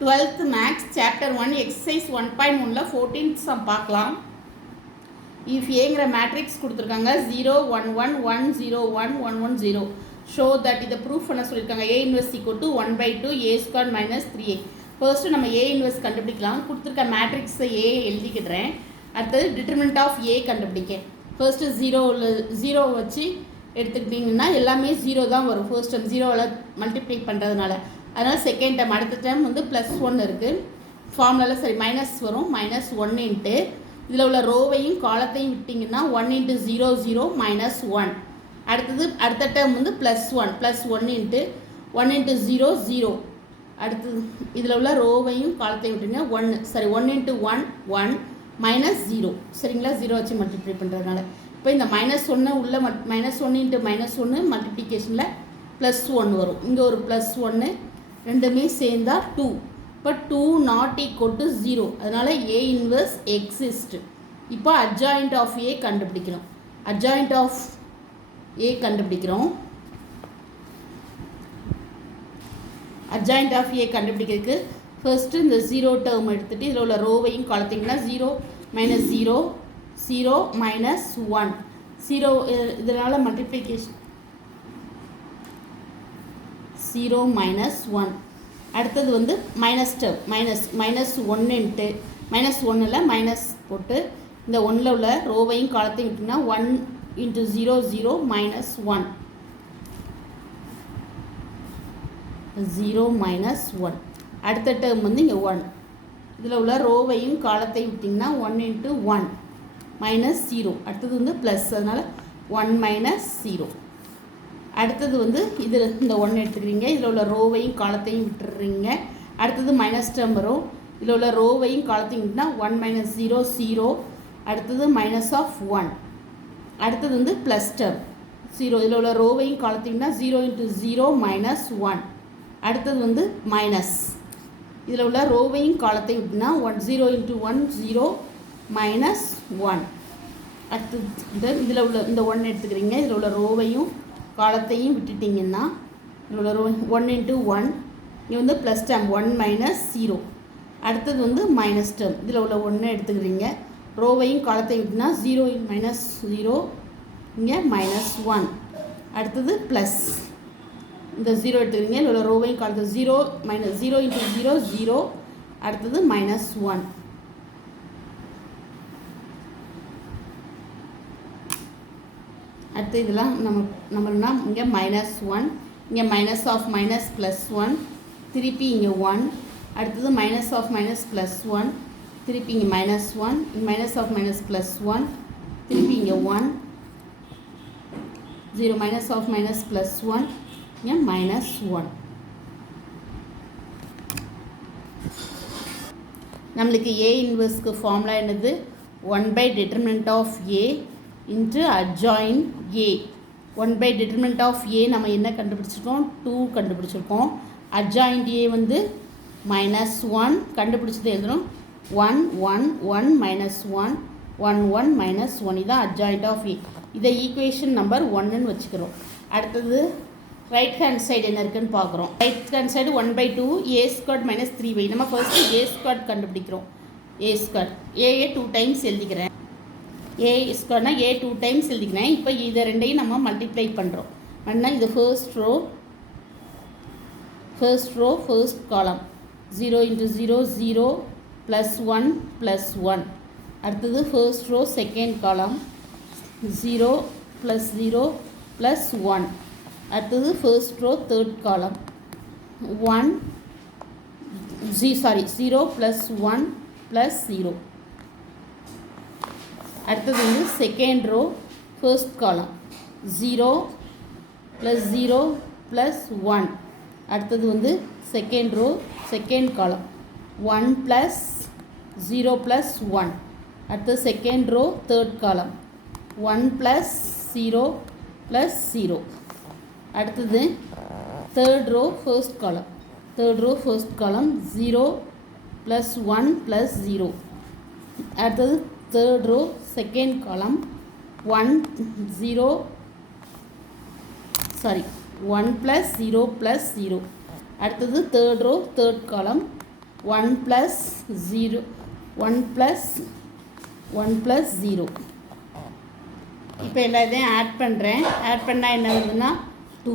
12th maths chapter 1 exercise 1.1ல 14th sum பார்க்கலாம். If ஏங்கிற மேட்ரிக்ஸ் கொடுத்துருக்காங்க 0 1 1 1 0 1 1 1 0 ஷோ தட் இதை ப்ரூஃப் பண்ண சொல்லியிருக்காங்க. ஏ inverse equal to 1/2 A square minus 3a. First நம்ம ஏ இன்வெர்ஸ் கண்டுபிடிக்கலாம். கொடுத்துருக்க மேட்ரிக்ஸை ஏ எழுதிக்கிடுறேன். அடுத்தது டிட்டர்மினன்ட் ஆஃப் ஏ கண்டுபிடிக்க. ஃபர்ஸ்ட்டு ஜீரோ வச்சு எடுத்துக்கிட்டிங்கன்னா எல்லாமே 0 தான் வரும். ஃபர்ஸ்ட் டைம் 0வில் மல்டிப்ளை பண்ணுறதுனால. அதனால் செகண்ட் டைம் அடுத்த டைம் வந்து +1 இருக்குது. ஃபார்முலாவில் சரி மைனஸ் வரும். -1 இன்ட்டு இதில் உள்ள ரோவையும் காலத்தையும் விட்டிங்கன்னா 1 × 0 0 -1. அடுத்தது அடுத்த டைம் வந்து +1 இன்ட்டு 1 × 0 0. அடுத்தது இதில் உள்ள ரோவையும் காலத்தையும் விட்டிங்கன்னா 1 × 1 1 -0. சரிங்களா, 0 வச்சு மல்டிப்ளை பண்ணுறதுனால. இப்போ இந்த -1 உள்ள -1 × -1 மல்டிப்ளிகேஷனில் +1 வரும். இங்கே ஒரு +1 ரெண்டுமே சேர்ந்தா 2. இப்போ 2 ≠ 0. அதனால் ஏ இன்வெர்ஸ் எக்ஸிஸ்ட். இப்போ அட்ஜாயிண்ட் ஆஃப் ஏ கண்டுபிடிக்கிறோம். அட்ஜாயிண்ட் ஆஃப் ஏ கண்டுபிடிக்கிறதுக்கு ஃபர்ஸ்ட்டு இந்த 0 டேர்ம் எடுத்துகிட்டு இதில் உள்ள ரோவையும் காலத்திங்கன்னா 0 -0 0 -1 0 இதனால் மல்டிப்ளிகேஷன் 0 -1. அடுத்தது வந்து மைனஸ் டேர்ம் -1 இன்ட்டு -1ல் மைனஸ் போட்டு இந்த 1ல் உள்ள ரோவையும் காலத்தையும் விட்டிங்கன்னா 1 × 0 0 -1 0 -1. அடுத்த டேர்ம் வந்து இங்கே 1. இதில் உள்ள ரோவையும் காலத்தையும் விட்டிங்கன்னா 1 × 1 -0. அடுத்தது வந்து ப்ளஸ், அதனால் 1 -0. அடுத்தது வந்து இதில் இந்த 1 எடுத்துக்கிறீங்க. இதில் உள்ள ரோவையும் காலத்தையும் விட்டுடுறீங்க. அடுத்தது மைனஸ் டேர்ம் வரும். இதில் உள்ள ரோவையும் காலத்தையும் விட்டுனா 1 -0 0. அடுத்தது -1. அடுத்தது வந்து ப்ளஸ் டேர்ம் 0. இதில் உள்ள ரோவையும் காலத்திங்கன்னா 0 × 0 -1. அடுத்தது வந்து மைனஸ். இதில் உள்ள ரோவையும் காலத்தையும் விட்டுனா 0 × 1 0 -1. அடுத்தது இதில் உள்ள இந்த 1 எடுத்துக்கிறீங்க. இதில் உள்ள ரோவையும் காலத்தையும் விட்டுட்டிங்கன்னா இதில் உள்ள 1 × 1 இங்கே வந்து ப்ளஸ் டேர்ம் 1 -0. அடுத்தது வந்து மைனஸ் டேர்ம். இதில் உள்ள 1 எடுத்துக்கிறீங்க. ரோவையும் காலத்தையும் விட்டுனா 0 -0 இங்கே -1. அடுத்தது ப்ளஸ் இந்த 0 எடுத்துக்கிறீங்க. இதில் உள்ள ரோவையும் காலத்தை 0 × 0 0. அடுத்தது -1. அடுத்து இதெல்லாம் நம்மளா இங்கே -1 இங்கே மைனஸ் ஆஃப் மைனஸ் +1 திருப்பி இங்கே 1. அடுத்தது மைனஸ் ஆஃப் மைனஸ் +1 திருப்பி இங்கே -1 மைனஸ் ஆஃப் மைனஸ் +1 திருப்பி இங்கே 1 0 மைனஸ் ஆஃப் மைனஸ் +1 இங்கே -1. நம்மளுக்கு ஏ இன்வெர்ஸ்க்கு ஃபார்முலா என்னது? 1/det of A into adjoint A. 1/det of A நம்ம என்ன கண்டுபிடிச்சிருக்கோம்? 2 கண்டுபிடிச்சிருக்கோம். அட்ஜாயிண்ட் ஏ வந்து -1 கண்டுபிடிச்சது எழுதுகிறோம். 1 1 1 -1 1 1 -1 இதான் அட்ஜாயிண்ட் ஆஃப் ஏ. இதை ஈக்குவேஷன் நம்பர் 1ன்னு வச்சுக்கிறோம். அடுத்தது ரைட் ஹேண்ட் சைடு என்ன இருக்குதுன்னு பார்க்குறோம். ரைட் ஹேண்ட் சைடு 1/2 ஏ ஸ்கொயர் -3y. நம்ம ஃபர்ஸ்ட்டு ஏ ஸ்கொயர் கண்டுபிடிக்கிறோம். ஏ ஸ்கொயர் ஏஏ 2 டைம்ஸ் எழுதிக்கிறேன். ஏ ஸ்கொயர்னா ஏ 2 டைம்ஸ் எழுதிக்கிறேன். இப்போ இதை ரெண்டையும் நம்ம மல்டிப்ளை பண்ணுறோம். அப்படின்னா இது ஃபர்ஸ்ட் ரோ ஃபர்ஸ்ட் காலம் 0 × 0 0 +1 +1. அடுத்தது ஃபர்ஸ்ட் ரோ செகண்ட் காலம் 0 +0 +1. அடுத்தது ஃபர்ஸ்ட் ரோ தேர்ட் காலம் 0 +1 +0. அடுத்தது வந்து செகண்ட் ரோ ஃபர்ஸ்ட் காலம் 0 +0 +1. அடுத்தது வந்து செகண்ட் ரோ செகண்ட் காலம் 1 +0 +1. அடுத்தது செகண்ட் ரோ தேர்ட் காலம் 1 +0 +0. அடுத்தது தேர்ட் ரோ ஃபர்ஸ்ட் காலம் 0 +1 +0. அடுத்தது தேர்ட் ரோ செகண்ட் காலம் 1 +0 +0. அடுத்தது தேர்ட் ரோ தேர்ட் காலம் 1 plus 0 1 plus 1 plus 0. இப்போ எல்லாத்தையும் ஆட் பண்ணுறேன். ஆட் பண்ணால் என்ன வருதுன்னா 2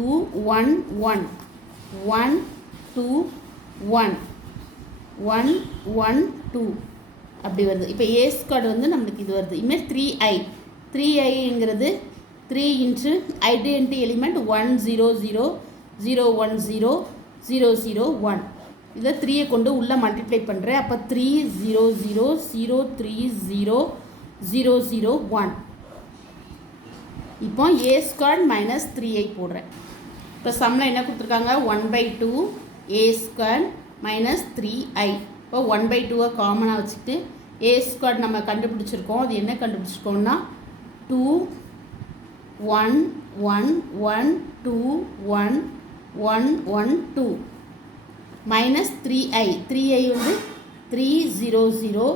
1 1 1 2 1 1 1 2 அப்படி வருது. இப்போ ஏ ஸ்கொயர்டு வந்து நம்மளுக்கு இது வருது. இதுமாரி 3iங்கிறது 3 இன்ட்டு ஐடென்டி எலிமெண்ட் 1 0 0 0 1 0 0 0 1 இதை 3ஐ கொண்டு உள்ளே மல்டிப்ளை பண்ணுறேன். அப்போ 3 0 0 0 3 0 0 0 1. இப்போ ஏ ஸ்கொயர்ட் மைனஸ் 3i போடுறேன். இப்போ சம்மில் என்ன கொடுத்துருக்காங்க 1/2 ஏ ஸ்கொயர்ட் மைனஸ் 3i. இப்போ 1/2 காமனாக வச்சுட்டு ஏ ஸ்கொயர்ட் நம்ம கண்டுபிடிச்சிருக்கோம். அது என்ன கண்டுபிடிச்சிருக்கோம்னா 2 1 1 1 2 1 1 1 2 மைனஸ் 3i வந்து 3 0 0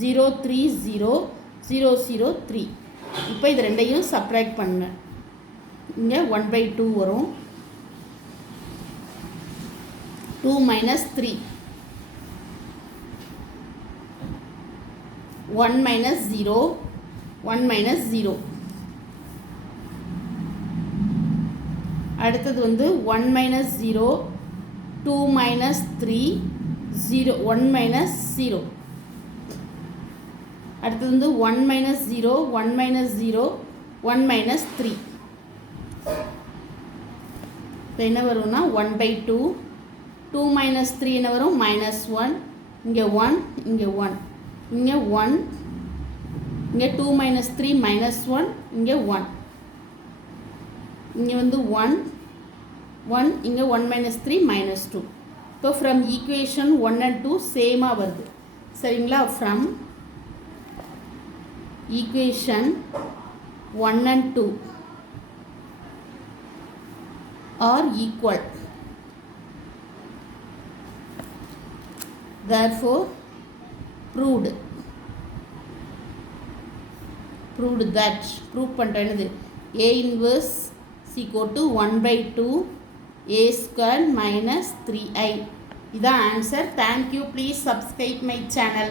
0 3 0 0 0 3. இப்போ இது ரெண்டையும் சப்ராக்ட் பண்ண இங்கே 1/2 வரும். 2 minus 3 1 minus 0 1 minus 0. அடுத்தது வந்து 1 minus 0 2 minus 3 0 1 minus 0. அடுத்தது வந்து 1 minus 0 1 minus 0 1 minus 3. இப்போ என்ன வரும்னா 1/2 2 minus 3 என்ன வரும் minus 1 இங்கே 1 இங்கே 1 இங்கே 1 இங்கே 2 minus 3 minus 1 இங்கே 1 இங்கே வந்து 1 1 இங்கே 1 minus 3 minus 2. இப்போ ஃப்ரம் ஈக்குவேஷன் 1 and 2 சேமாக வருது. சரிங்களா? From equation 1 and 2 are equal. Therefore proved that prove பண்ணுறது a inverse is equal to 1/2 a square minus 3i. இதான் answer. Thank you. Please subscribe my channel.